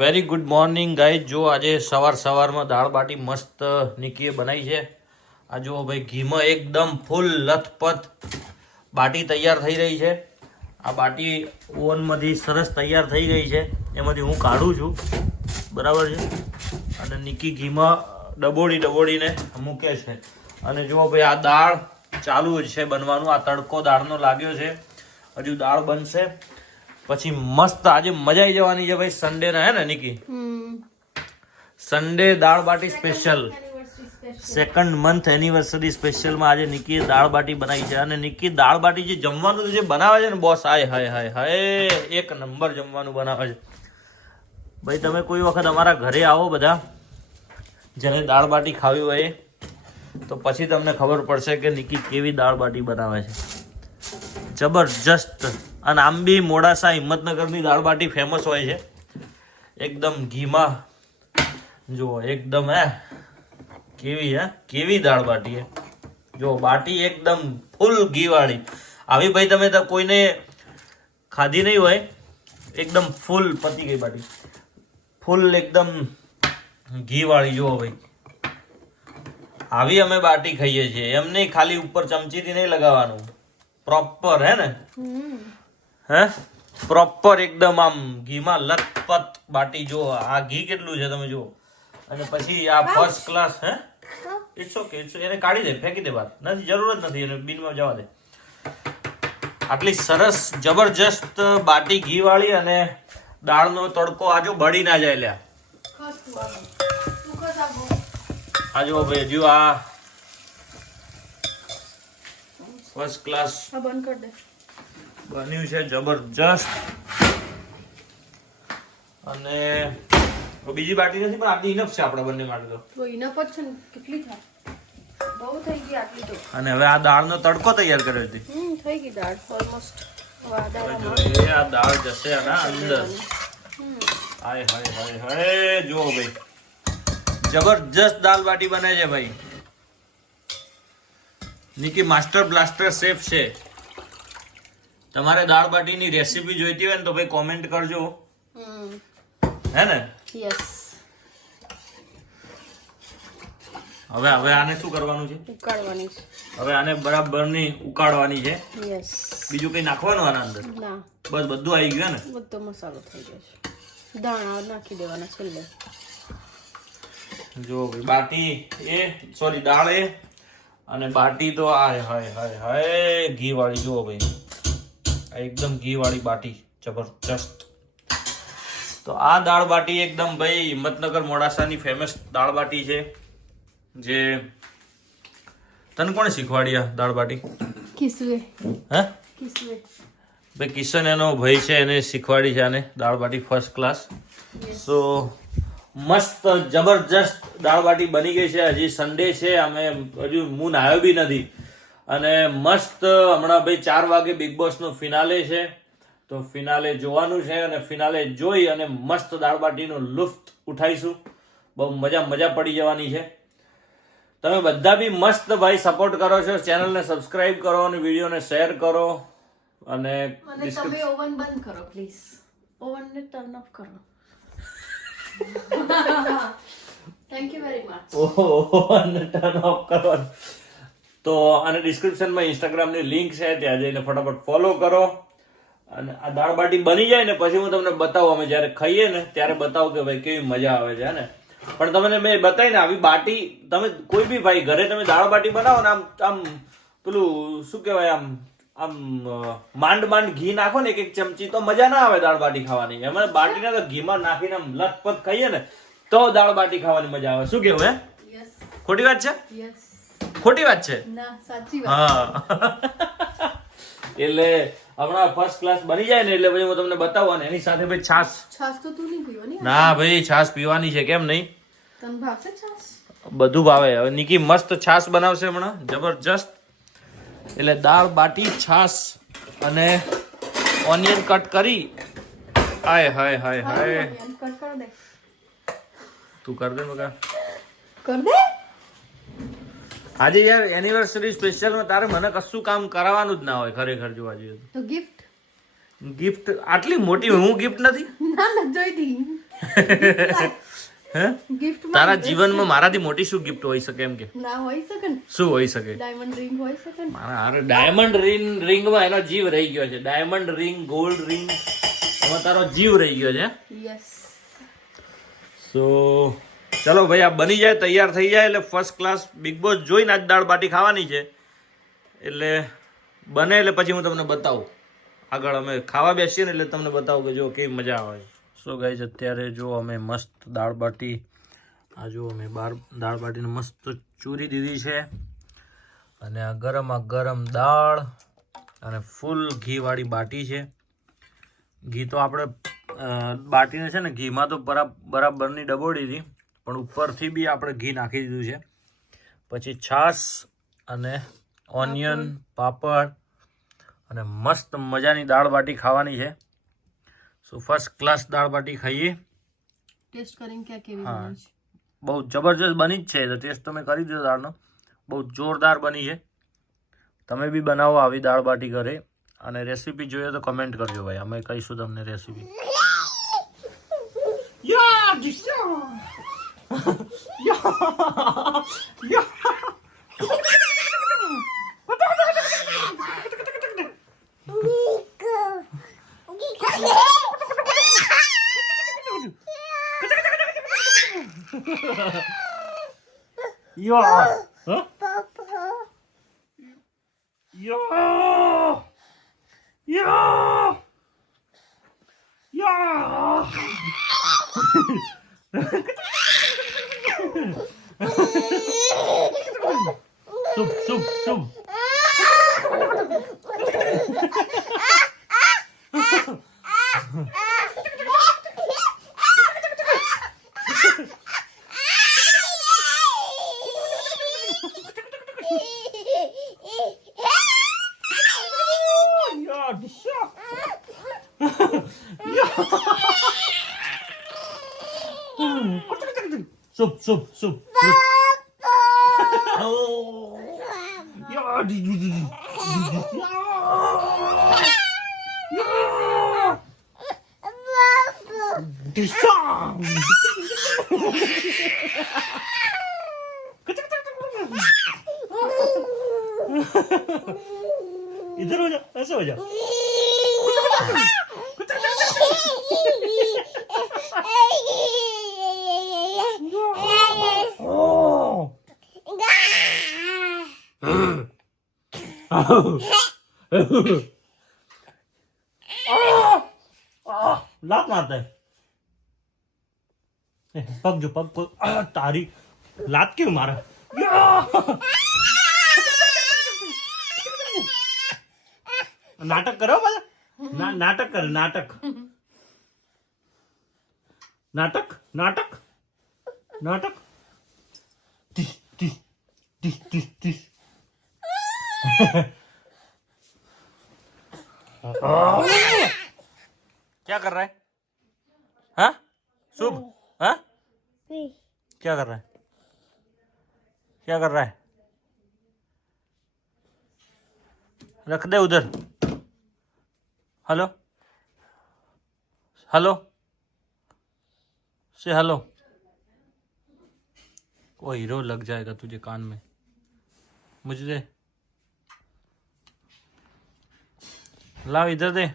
Very good morning guys. જો આજે સવારમાં દાળ બાટી મસ્ત નિકીએ બનાવી છે. આ જુઓ ભાઈ, ઘીમાં એકદમ ફૂલ લથપથ બાટી તૈયાર થઈ રહી છે. આ બાટી ઓવનમાંથી સરસ તૈયાર થઈ ગઈ છે, એમાંથી હું કાઢું છું, બરાબર છે. અને નિકી ઘીમાં ડબોડીને મૂકે છે. અને જુઓ ભાઈ, આ દાળ ચાલુ છે બનવાનું. આ તડકો દાળનો લાગ્યો છે, હજુ દાળ બનશે પછી મસ્ત આજે મજા આવી જવાની છે ભાઈ. સન્ડે ના હે ને નિકી? સન્ડે દાળ બાટી સ્પેશિયલ, 2nd month એનિવર્સરી સ્પેશિયલમાં આજે નિકીએ દાળ બાટી બનાવી છે. અને નિકી દાળ બાટી જે જમવાનું જે બનાવે છે ને બોસ, હાય એક નંબર જમવાનું બનાવે છે ભાઈ. તમે કોઈ વખત અમારા ઘરે આવો બધા, જેને દાળ બાટી ખાવી હોય તો પછી તમને ખબર પડશે કે નિકી કેવી દાળ બાટી બનાવે છે. જબરજસ્ત. અને આમ બી મોડાસા હિંમતનગરની દાળ બાટી ફેમસ હોય છે, એકદમ ઘીમાં. જુઓ એકદમ કેવી દાળ બાટી હે. જો બાટી એકદમ ફૂલ ઘી વાળી. આવી ભાઈ તમે તો કોઈને ખાધી નહીં હોય, એકદમ ફૂલ પતી ગઈ બાટી, ફૂલ એકદમ ઘી વાળી. જુઓ ભાઈ, આવી અમે બાટી ખાઈએ છીએ. એમ નહીં ખાલી ઉપર ચમચીથી નહીં લગાવવાનું, પ્રોપર હે ને, પ્રોપર એકદમ આમ ઘીમાં લથપથ બાટી. જુઓ આ ઘી કેટલું છે તમે જુઓ. અને પછી આ ફર્સ્ટ ક્લાસ. ઇટ્સ ઓકે, એને કાઢી દે, ફેંકી દે બહાર, નથી જરૂર જ નથી, એને બિનમાં જવા દે. આટલી સરસ જબરજસ્ત બાટી ઘી વાળી અને દાળનો તડકો આજો બળી ના જાય. લ્યા આ જો ભાઈ, જો આ ફર્સ્ટ ક્લાસ બન્યું છે, જબરજસ્ત. અને બીજી બાટી નથી, પણ આટલી ઇનફ છે આપણા બંને માટે. તો ઇનફ જ છે ને, કેટલી થાય, બહુ થઈ ગઈ આટલી તો. અને હવે આ દાળનો તડકો તૈયાર કર્યો છે. થઈ ગઈ દાળ ઓલમોસ્ટ. આ દાળ જશે આના અંદર. હાય જુઓ ભાઈ, જબરજસ્ત દાળ બાટી બને છે ભાઈ. નિકી માસ્ટર બ્લાસ્ટર શેફ છે. તમારે દાળ બાટીની રેસીપી જોઈતી હોય ને તો ભાઈ કોમેન્ટ કરજો, હે ને? યસ. હવે આને શું કરવાનું છે? ઉકાળવાની છે. હવે આને બરાબરની ઉકાળવાની છે. યસ. બીજું કઈ નાખવાનું આના અંદર? ના, બસ બધું આવી ગયું ને? બધો મસાલો થઈ ગયો છે. દાણા નાખી દેવાના છેલ્લે. જો ભાઈ, બાટી સોરી દાળ અને બાટી તો હાય ઘી વાળી. જુઓ ભાઈ, એકદમ ઘી વાળી બાટી, જબરજસ્ત. તો આ દાળ બાટી એકદમ ભાઈ હિંમતનગર મોડાસાની ફેમસ દાળ બાટી છે. જે તને કોણે શીખવાડી આ દાળ બાટી? કિસવે. કિસવે ભાઈ, કિશન એનો ભાઈ છે, એને શીખવાડી છે આને દાળ બાટી ફર્સ્ટ ક્લાસ. સો મસ્ત જબરજસ્ત દાળ બાટી બની ગઈ છે. હજી સન્ડે છે, અમે હજુ હું નાયો બી નથી. અને મસ્ત હમણાં ભાઈ 4 વાગે બિગ બોસનો ફિનાલે છે, તો ફિનાલે જોવાનું છે. અને ફિનાલે જોઈ અને મસ્ત દાળ બાટીનો લુફ્ત ઉઠાઈશું. બહુ મજા પડી જવાની છે. તમે બધા બી મસ્ત ભાઈ સપોર્ટ કરો છો, ચેનલને સબસ્ક્રાઇબ કરો અને વિડીયોને શેર કરો. અને તમે ઓવન બંધ કરો પ્લીઝ, ઓવનને ટર્ન ઓફ કરો. Thank you very much. ઓવનને ટર્ન ઓફ કરો. તો અને ડિસ્ક્રિપ્શનમાં ઇન્સ્ટાગ્રામની લિંક છે, ત્યાં જઈને ફટાફટ ફોલો કરો. અને આ દાળ બાટી બની જાય ને પછી હું તમને બતાવું, અમે જ્યારે ખાઈએ ને ત્યારે બતાવું કે ભાઈ કેવી મજા આવે છે ને. પણ તમને મેં બતાવી ને આવી બાટી, તમે કોઈ બી ભાઈ ઘરે તમે દાળ બાટી બનાવો ને, આમ પેલું શું કહેવાય, આમ માંડ ઘી નાખો ને એક ચમચી, તો મજા ના આવે દાળ બાટી ખાવાની. એમાં બાટીને તો ઘીમાં નાખીને આમ લથપથ ખાઈએ ને તો દાળ બાટી ખાવાની મજા આવે. શું કેવું? ખોટી વાત છે? ખોટી વાત છે? ના, સાચી વાત. હા. એટલે હમણાં ફર્સ્ટ ક્લાસ બની જાય ને એટલે પછી હું તમને બતાવું. અને એની સાથે ભાઈ છાશ તો તું નહીં પીવાની? ના ભાઈ, છાશ પીવાની છે, કેમ નહીં? તને ભાવશે છાશ? બધું ભાવે. હવે નિકી મસ્ત છાશ બનાવશે હમણાં, જબરજસ્ત. એટલે દાળ બાટી, છાશ અને ઓનિયન કટ કરી. હાય તું કર દે મગા, કર દે. આજે યાર એનિવર્સરી સ્પેશિયલમાં તારે મને કશું કામ કરાવવાનું જ ના હોય ખરેખર જોવા જઈએ તો ગિફ્ટ ગિફ્ટ આટલી મોટી હું ગિફ્ટ નથી ના જોઈતી હે ગિફ્ટ તારા જીવનમાં મારાથી મોટી શું ગિફ્ટ હોઈ શકે એમ કે ના હોઈ શકે ને શું હોઈ શકે ડાયમંડ રિંગ હોઈ શકે ને મારા હારે ડાયમંડ રિંગમાં એનો જીવ રહી ગયો છે ડાયમંડ રિંગ ગોલ્ડ રિંગ એમાં તારો જીવ રહી ગયો છે યસ સો ચલો ભાઈ આ બની જાય તૈયાર થઈ જાય એટલે ફર્સ્ટ ક્લાસ બિગ બોસ જોઈને આજ દાળ બાટી ખાવાની છે એટલે બને એટલે પછી હું તમને બતાવું આગળ અમે ખાવા બેસીએ ને એટલે તમને બતાવું કે જો કેવી મજા આવે સો ગાઈઝ અત્યારે જો અમે મસ્ત દાળ બાટી આ જો અમે દાળ બાટીને મસ્ત ચૂરી દીધી છે અને આ ગરમ દાળ અને ફૂલ ઘીવાળી બાટી છે ઘી તો આપણે બાટીને છે ને ઘીમાં તો બરાબરની ડબોળી હતી પણ ઉપરથી બી આપણે ઘી નાખી દીધું છે પછી છાશ અને ઓનિયન પાપડ અને મસ્ત મજાની દાળ બાટી ખાવાની છે સો ફર્સ્ટ ક્લાસ દાળ બાટી ખાઈએ ટેસ્ટ કરીને ક્યાં કેવી હા બની છે બહુ જબરજસ્ત બની જ છે તો ટેસ્ટ તો મેં કરી દીધો દાળનો બહુ જોરદાર બની છે તમે બી બનાવો આવી દાળ બાટી ઘરે અને રેસીપી જોઈએ તો કમેન્ટ કરજો ભાઈ અમે કહીશું તમને રેસીપી Soup. Soup. Oh. इधर हो जा ऐसे हो जा लात मारता है पग जो पग को तारी लात क्यों मारा नाटक करो भला नाटक कर नाटक टी क्या कर रहा है हाँ शुभ हाँ क्या कर रहा है रख दे उधर हेलो से हेलो कोई हीरो लग जाएगा तुझे कान में मुझे दे लाओ इधर दे